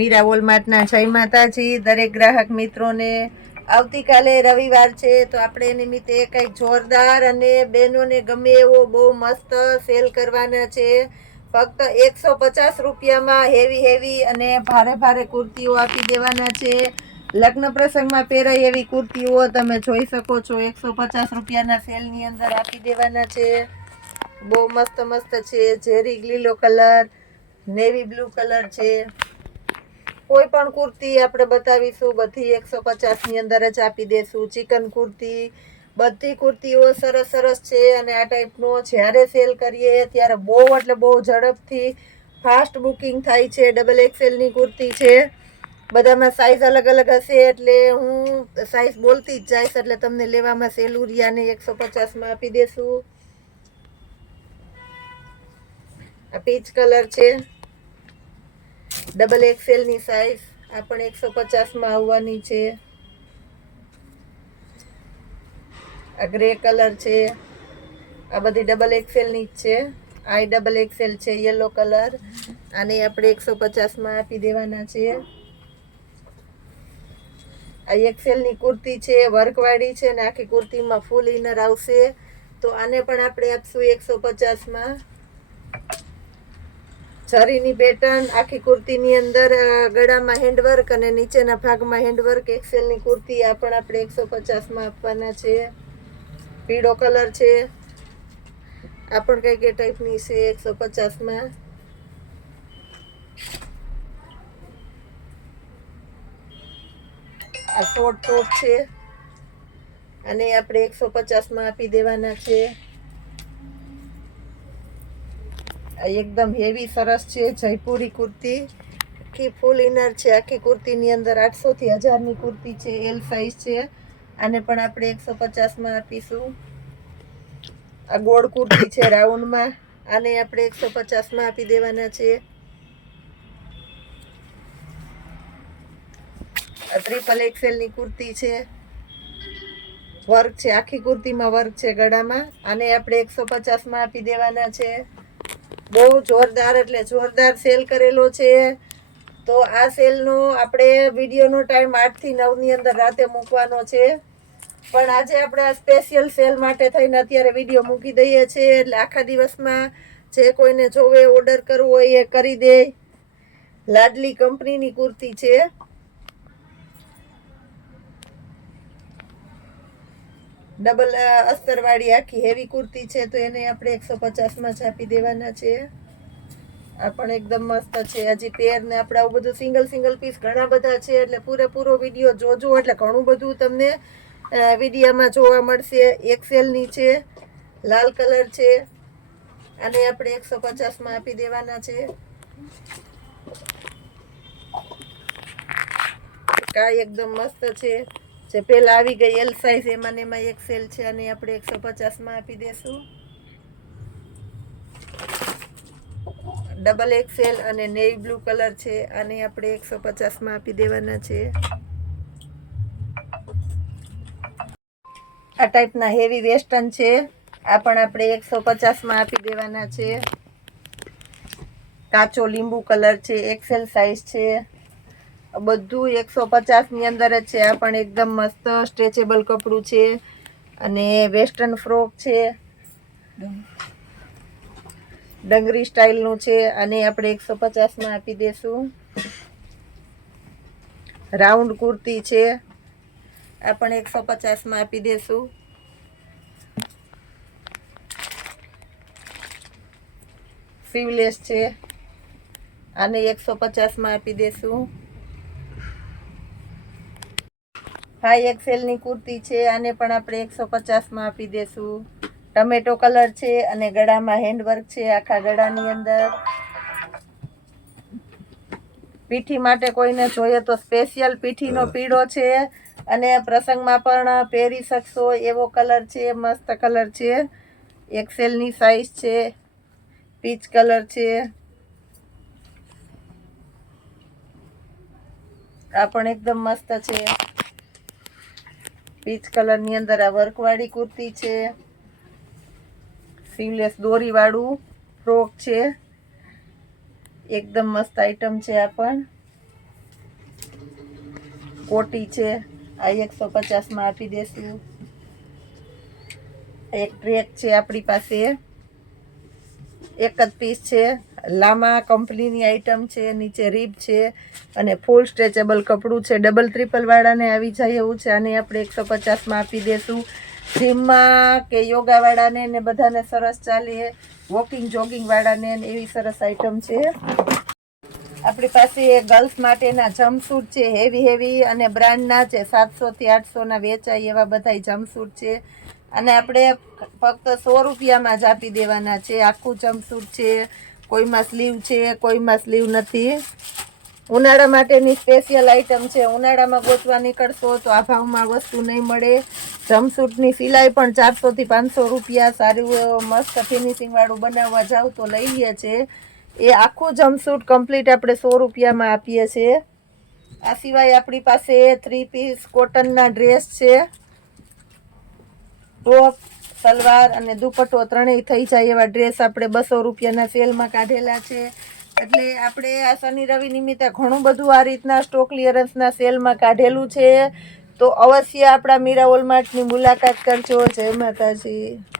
મીરા વોલમાર્ટના જય માતાજી દરેક ગ્રાહક મિત્રોને। આવતીકાલે રવિવાર છે તો આપણે નિમિત્તે કંઈક જોરદાર અને બહેનોને ગમે એવો બહુ મસ્ત સેલ કરવાના છે। ફક્ત 150 રૂપિયામાં હેવી અને ભારે ભારે કુર્તીઓ આપી દેવાના છે। લગ્ન પ્રસંગમાં પહેરાય એવી કુર્તીઓ તમે જોઈ શકો છો। 150 રૂપિયાના સેલની અંદર આપી દેવાના છે। બહુ મસ્ત મસ્ત છે। ઝેરી લીલો કલર, નેવી બ્લુ કલર છે। કોઈ પણ કુર્તી આપણે બતાવીશું બધી 150 ની અંદર જ આપી દેશું। ચિકન કુર્તી, બધી કુર્તીઓ સરસ સરસ છે। અને આ ટાઈપનો જ્યારે સેલ કરીએ ત્યારે બહુ એટલે બહુ ઝડપથી ફાસ્ટ બુકિંગ થાય છે। ડબલ એક્સેલની કુર્તી છે। બધામાં સાઈઝ અલગ અલગ હશે એટલે હું સાઈઝ બોલતી જ જઈશ એટલે તમને લેવામાં સહેલું રહે। અને 150માં આપી દેશું। આ પીચ કલર છે, ડબલ એક્સેલ ની સાઈઝ આ પણ 150માં આવવાની છે। આ ગ્રે કલર છે, આ બધી ડબલ એક્સેલ ની જ છે। આ ડબલ એક્સેલ છે યલો કલર, આને આપણે 150માં આપી દેવાના છે। આ એક્સેલ ની કુર્તી છે, વર્કવાળી છે ને આખી કુર્તીમાં ફૂલ ઇનર આવશે તો આને પણ આપણે આપશું 150માં। જરીની પેટર્ન આખી કુર્તીની અંદર ગળામાં હેન્ડવર્ક અને નીચેના ભાગમાં હેન્ડવર્ક એક્સેલની કુર્તી આ પણ આપણે 150માં આપવાના છે। પીળો કલર છે, આ પણ કઈક એ ટાઈપની છે 150માં। આ શોર્ટ ટોપ છે, અને આપણે 150માં આપી દેવાના છે। આ એકદમ હેવી સરસ છે જયપુરી કુર્તી, આખી ફૂલ ઇનર છે। આખી કુર્તીની અંદર 800 થી 1000 ની કુર્તી છે, એલ સાઈઝ છે। આને પણ આપણે 150માં આપીશું। આ ગોળ કુર્તી છે રાઉન્ડમાં, આને આપણે 150માં આપી દેવાના છે। આ ટ્રિપલ એક્સેલ ની કુર્તી છે, વર્ક છે આખી કુર્તીમાં વર્ક છે ગળામાં, આને આપણે 150માં આપી દેવાના છે। બહુ જોરદાર એટલે જોરદાર સેલ કરેલો છે। તો આ સેલનો આપણે વિડીયોનો ટાઈમ 8 થી 9 ની અંદર રાતે મૂકવાનો છે, પણ આજે આપણે આ સ્પેશિયલ સેલ માટે થઈને અત્યારે વિડીયો મૂકી દઈએ છીએ એટલે આખા દિવસમાં જે કોઈને જોવે ઓર્ડર કરવો હોય એ કરી દે। લાડલી કંપનીની કુર્તી છે, ડબલ અસ્તરવાળી આખી હેવી કુર્તી છે તો એને આપણે 150માં જ આપી દેવાના છે। આ પણ એકદમ મસ્ત છે। હજી પેર ને આપણે આવું બધું સિંગલ પીસ ઘણા બધા છે એટલે પૂરેપૂરો વિડીયો જોજો એટલે ઘણું બધું તમને વિડીયોમાં જોવા મળશે। એક્સેલ ની છે, લાલ કલર છે, આને આપણે 150માં આપી દેવાના છે। કાય એકદમ મસ્ત છે, જે પેલા આવી ગઈ એલ સાઈઝ એમાં ને એમાં એક્સેલ છે, અને આપણે 150માં આપી દેશું। ડબલ એક્સેલ અને નેવી બ્લુ કલર છે, આને આપણે 150માં આપી દેવાના છે। આ ટાઈપના હેવી વેસ્ટર્ન છે, આ પણ આપણે 150માં આપી દેવાના છે। કાચો લીંબુ કલર છે, એક્સેલ સાઈઝ છે, બધું 150 ની અંદર જ છે। આ પણ એકદમ મસ્ત સ્ટ્રેચેબલ કપડું છે અને વેસ્ટર્ન ફ્રોક છે, ડંગરી સ્ટાઇલનું છે, આને આપણે 150માં આપી દેશું। રાઉન્ડ કુર્તી છે, આ પણ 150માં આપી દેશું। સ્લીવલેસ છે, આને 150માં આપી દેશું। હાઈ એક્સેલ ની કુર્તી છે, આને પણ આપણે 150માં આપી દેશું। ટમેટો કલર છે અને ગળામાં હેન્ડવર્ક છે આખા ગળાની અંદર। પીઠી માટે કોઈને જોઈએ તો સ્પેશિયલ પીઠીનો પીળો છે, અને પ્રસંગમાં પણ પહેરી શકશો એવો કલર છે, મસ્ત કલર છે। એક્સેલ ની સાઈઝ છે, પીચ કલર છે, આ પણ એકદમ મસ્ત છે। પીચ કલર ની અંદર આ વર્કવાળી કુર્તી છે, સ્લીવલેસ દોરી વાળું ફ્રોક છે, એકદમ મસ્ત આઈટમ છે। આ પણ કોટી છે, આ 150 આપી દેશું. એક ટ્રેક છે આપણી પાસે, એક જ પીસ છે. લામા કંપનીની આઈટમ છે, નીચે રીબ છે અને ફૂલ સ્ટ્રેચેબલ કપડું છે. ડબલ ટ્રિપલ વાળાને આવી જાય એવું છે. આને આપણે 150 આપી દેશું. જીમમાં કે યોગા વાળાને ને બધાને સરસ ચાલે, વોકિંગ જોગિંગ વાળાને એવી સરસ આઈટમ છે. આપણી પાસે ગર્લ્સ માટેના જમ્પસૂટ છે, હેવી અને બ્રાન્ડના છે. 700 થી 800 વેચાય એવા બધા જમ્પસૂટ છે. અને આપણે ફક્ત 100 રૂપિયામાં જ આપી દેવાના છે. આખું જમ્પસૂટ છે, કોઈમાં સ્લીવ છે, કોઈમાં સ્લીવ નથી. ઉનાળા માટેની સ્પેશિયલ આઈટમ છે. ઉનાળામાં ગોતવા નીકળશો તો આ ભાવમાં વસ્તુ નહીં મળે. જમ્પસૂટની સિલાઈ પણ 400 થી 500 રૂપિયા. સારું મસ્ત ફિનિશિંગ વાળું બનાવવા જાવ તો લઈ લે છે. એ આખું જમ્પસૂટ કમ્પ્લીટ આપણે 100 રૂપિયામાં આપીએ છીએ. આ સિવાય આપણી પાસે 3 પીસ કોટનના ડ્રેસ છે. ટોપ, સલવાર અને દુપટ્ટો ત્રણેય થઈ જાય એવા ડ્રેસ આપણે 200 રૂપિયાના સેલમાં કાઢેલા છે. એટલે આપણે આ શનિ રવિ નિમિત્તે ઘણું બધું આ રીતના સ્ટોક ક્લિયરન્સના સેલમાં કાઢેલું છે. તો અવશ્ય આપણા મીરા વોલમાર્ટની મુલાકાત કરજો. જય માતાજી.